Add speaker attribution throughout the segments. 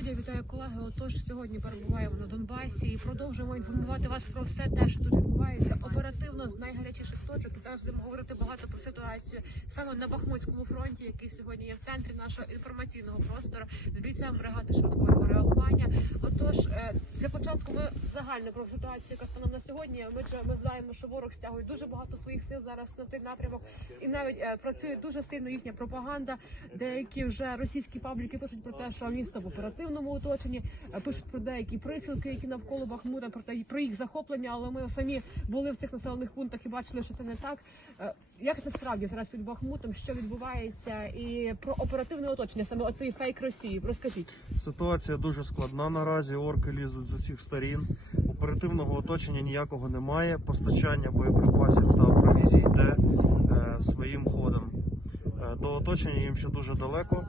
Speaker 1: студія вітаю колеги. Отож, сьогодні перебуваємо на Донбасі і продовжуємо інформувати вас про все те, що тут відбувається оперативно з найгарячіших точок. Зараз будемо говорити багато про ситуацію саме на Бахмутському фронті, який сьогодні є в центрі нашого інформаційного простору з бійцем бригади швидкого реагування. Отож, е, для початку ми загально про ситуацію, яка станом на сьогодні. Ми ж ми знаємо, що ворог стягує дуже багато своїх сил зараз на той напрямок, і навіть е, працює дуже сильно їхня пропаганда. Деякі вже російські пабліки пишуть про те, що місто в оперативному оточенні, е, пишуть про деякі присілки, які навколо Бахмута, про те про їх захоплення. Але ми самі були в цих населених пунктах і бачили, що це не так. Е, Як насправді зараз під Бахмутом, що відбувається, і про оперативне оточення, саме оцей фейк Росії. Розкажіть.
Speaker 2: Ситуація дуже складна наразі. Орки лізуть з усіх сторін. Оперативного оточення ніякого немає. Постачання боєприпасів та провізії йде е, своїм ходом. До оточення їм ще дуже далеко.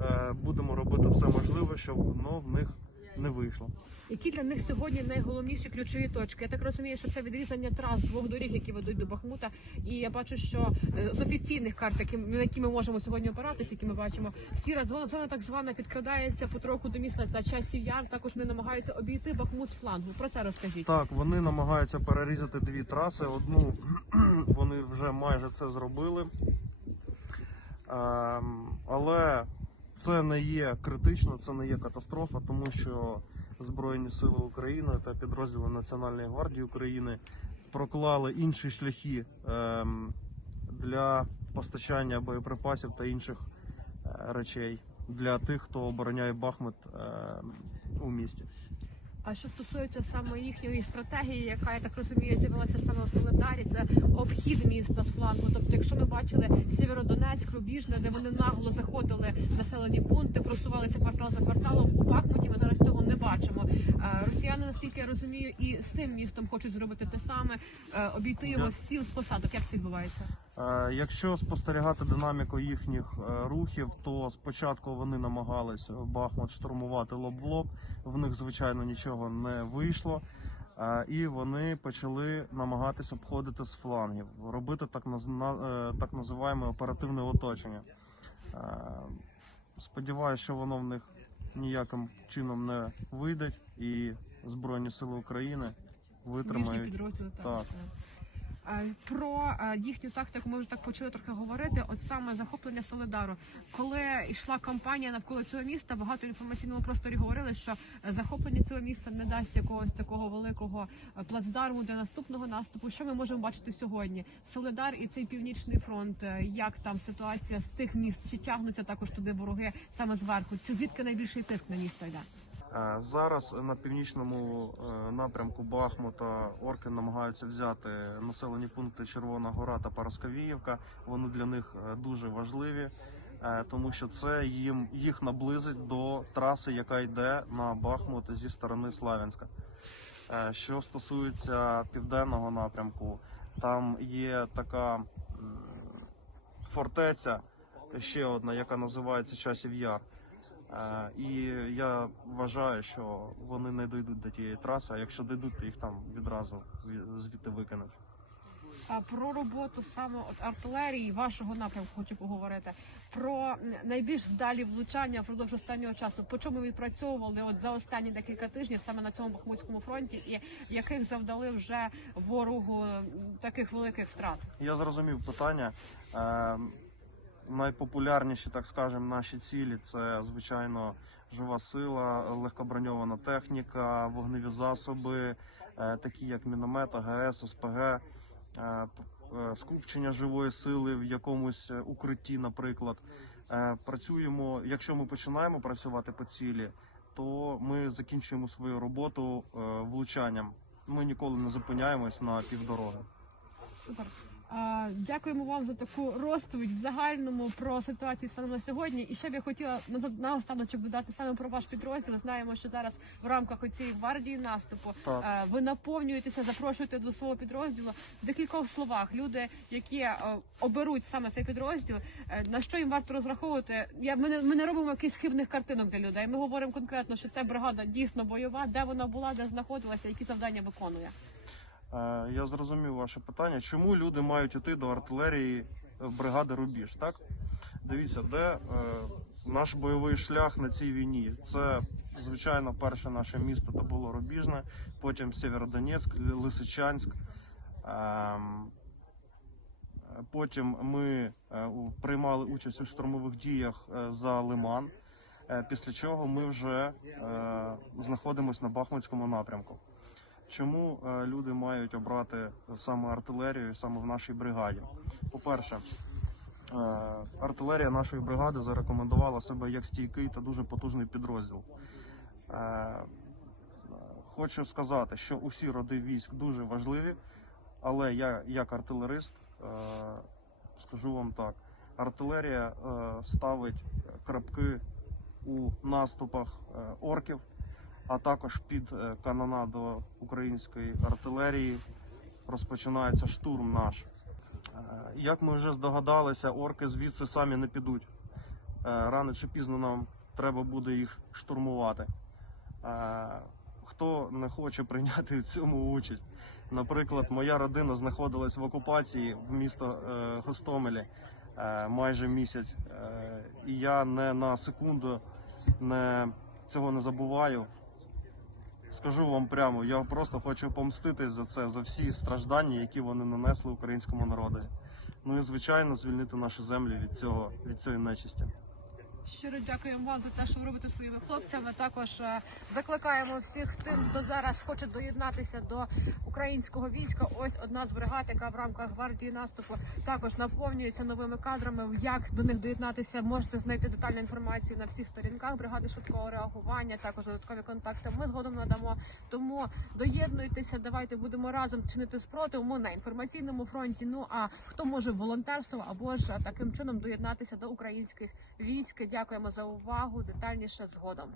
Speaker 2: Е, будемо робити все можливе, щоб воно в них не вийшло.
Speaker 1: Які для них сьогодні найголовніші ключові точки? Я так розумію, що це відрізання трас двох доріг, які ведуть до Бахмута. І я бачу, що е, з офіційних карт, які, на які ми можемо сьогодні опиратися, які ми бачимо, сіра зона, так звана підкрадається потроху до міста та часів яр. Також вони намагаються обійти Бахмут з флангу. Про це розкажіть.
Speaker 2: Так, вони намагаються перерізати дві траси. Одну вони вже майже це зробили. Ем, але це не є критично, це не є катастрофа, тому що Збройні Сили України та підрозділи Національної гвардії України проклали інші шляхи ем, для постачання боєприпасів та інших е, речей для тих, хто обороняє Бахмут ем, у місті.
Speaker 1: А що стосується саме їхньої стратегії, яка я так розумію, з'явилася саме в Солидарі, це обхід міста з флангу. Тобто, якщо ми бачили Сєвєродонецьк, Рубіжне, де вони нагло заходили населені пункти, просувалися квартал за кварталом. У Бахмуті зараз цього не бачимо. Е, Росіяни, наскільки я розумію, і з цим містом хочуть зробити те саме, е, обійти його з сіл з посадок. Як це відбувається?
Speaker 2: Е, Якщо спостерігати динаміку їхніх рухів, то спочатку вони намагались Бахмут штурмувати лоб в лоб. В них звичайно нічого не вийшло, і вони почали намагатись обходити з флангів, робити так так називаємо оперативне оточення. Сподіваюся, що воно в них ніяким чином не вийде, і Збройні Сили України витримають.
Speaker 1: так. Е, Про е, їхню тактику ми вже так почали трохи говорити. От саме захоплення Солидару. Коли йшла кампанія навколо цього міста, багато в інформаційному просторі говорили, що е, захоплення цього міста не дасть якогось такого великого плацдарму для наступного наступу. Що ми можемо бачити сьогодні? Солидар і цей північний фронт. Як там ситуація з тих міст? Чи тягнуться також туди вороги саме зверху? Чи звідки найбільший тиск на місто йде?
Speaker 2: Е, Зараз на північному е, напрямку Бахмута орки намагаються взяти населені пункти Червона Гора та Парасковіївка. Вони для них е, дуже важливі, е, тому що це їм їх наблизить до траси, яка йде на Бахмут зі сторони Славянська. Е, Що стосується південного напрямку, там є така фортеця, ще одна, яка називається Часів Яр. Е, І я вважаю, що вони не дійдуть до тієї траси, а якщо дійдуть, то їх там відразу звідти викинуть.
Speaker 1: А про роботу саме от артилерії вашого напрямку хочу поговорити. Про найбільш вдалі влучання впродовж останнього часу. По чому відпрацьовували от за останні декілька тижнів саме на цьому бахмутському фронті, і яких завдали вже ворогу таких великих втрат?
Speaker 2: Я зрозумів питання. Найпопулярніші, так скажемо, наші цілі це звичайно жива сила, легкоброньована техніка, вогневі засоби, е, такі як міномет, АГС, СПГ, е, е, скупчення живої сили в якомусь укритті, наприклад. Працюємо, якщо ми починаємо працювати по цілі, то ми закінчуємо свою роботу влучанням. Ми ніколи не зупиняємось на півдороги.
Speaker 1: Супер. Дякуємо вам за таку розповідь в загальному про ситуацію саме на сьогодні. І ще б я хотіла на наостаночок додати саме про ваш підрозділ. Знаємо, що зараз в рамках цієї гвардії наступу
Speaker 2: Так.
Speaker 1: е, ви наповнюєтеся, запрошуєте до свого підрозділу. В декількох словах люди, які е, оберуть саме цей підрозділ, е, на що їм варто розраховувати? Я ми не, ми не робимо якихось хибних картинок для людей. Ми говоримо конкретно, що ця бригада дійсно бойова, де вона була, де знаходилася, які завдання виконує.
Speaker 2: Е, Я зрозумів ваше питання. Чому люди мають іти до артилерії е, бригади Рубіж? Так дивіться, де е, Наш бойовий шлях на цій війні це звичайно перше наше місто то було Рубіжне, потім Сєвєродонецьк, Лисичанськ. Ем, Потім ми е, приймали участь у штурмових діях за Лиман. Після чого ми вже знаходимося на Бахмутському напрямку. Чому е, люди мають обрати саме артилерію саме в нашій бригаді? По-перше, е, артилерія нашої бригади зарекомендувала себе як стійкий та дуже потужний підрозділ. Е, Хочу сказати, що усі роди військ дуже важливі, але я, як артилерист, скажу вам так: артилерія ставить крапки у наступах орків, а також під е, канонаду української артилерії розпочинається штурм наш. Е, Як ми вже здогадалися, орки звідси самі не підуть. Е, Рано чи пізно нам треба буде їх штурмувати. Хто не хоче прийняти в цьому участь? Наприклад, моя родина знаходилась в окупації в місто Гостомелі майже місяць, і я не на секунду не, цього не забуваю. Скажу вам прямо, я просто хочу помститись за це, за всі страждання, які вони нанесли українському народу. Ну і звичайно, звільнити наші землі від цього від цієї нечисті.
Speaker 1: Щиро дякуємо вам за те, що ви робите своїми хлопцями. Також е, закликаємо всіх тим, хто зараз хоче доєднатися до українського війська. Ось одна з бригад, яка в рамках гвардії наступу також наповнюється новими кадрами. Як до них доєднатися, можете знайти детальну інформацію на всіх сторінках бригади швидкого реагування. Також додаткові контакти ми згодом надамо. Тому доєднуйтеся, давайте будемо разом чинити спротив. Ми на інформаційному фронті. Ну а хто може волонтерство або ж таким чином доєднатися до українських військ. Дякуємо за увагу. Детальніше згодом.